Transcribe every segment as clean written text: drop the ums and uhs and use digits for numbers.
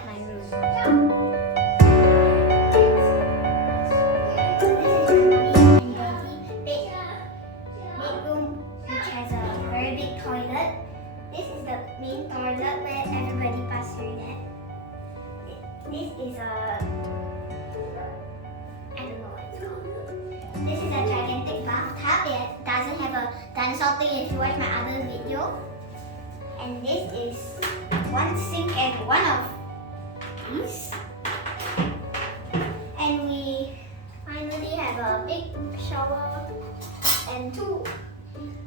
of my room. Bedroom, which has a very big toilet. This is the main toilet where everybody passes through that. This is a, I don't know what it's called. This is a gigantic bathtub. It doesn't have a dinosaur thing if you watch my other video. And this is one sink and one of these. And we finally have a big shower and two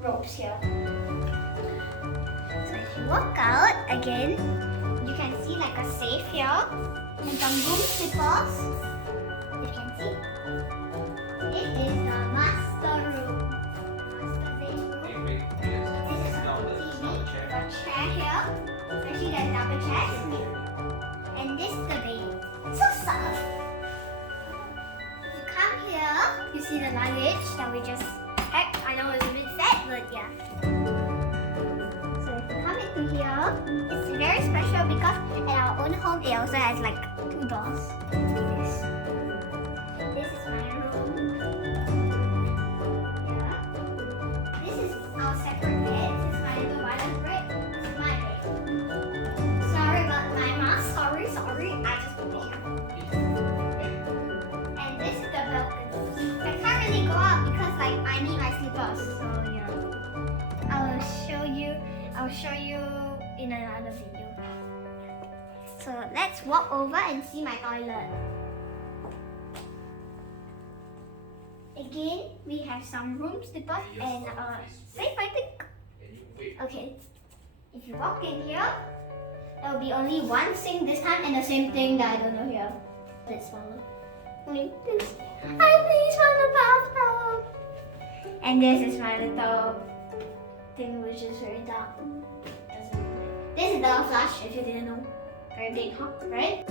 ropes here. So if you walk out again, you can see like a safe here and some room slippers. You can see. This is the master room. Master bedroom. This is a TV, a chair here. Actually there's double chairs. And this is the bed. So soft. You come here, you see the luggage that we just packed. I know it's a bit sad, but yeah. So if you come into here, it's very special because at our own home it also has like two doors. This is my room. Yeah. This is our separate bed. This is my little violet bed. This is my bed. Sorry about my mask. Sorry. I just put it here. And this is the balcony. I can't really go out because like I need my slippers. So yeah. I'll show you in another video. So let's walk over and see my toilet. Again, we have some room slippers and safe, I think. Okay. If you walk in here, there will be only one sink this time and the same thing that I don't know here. A bit smaller. Like this. I please want the bathtub. And this is my little thing which is very dark. This is the flash if you didn't know. Very big, huh? Right?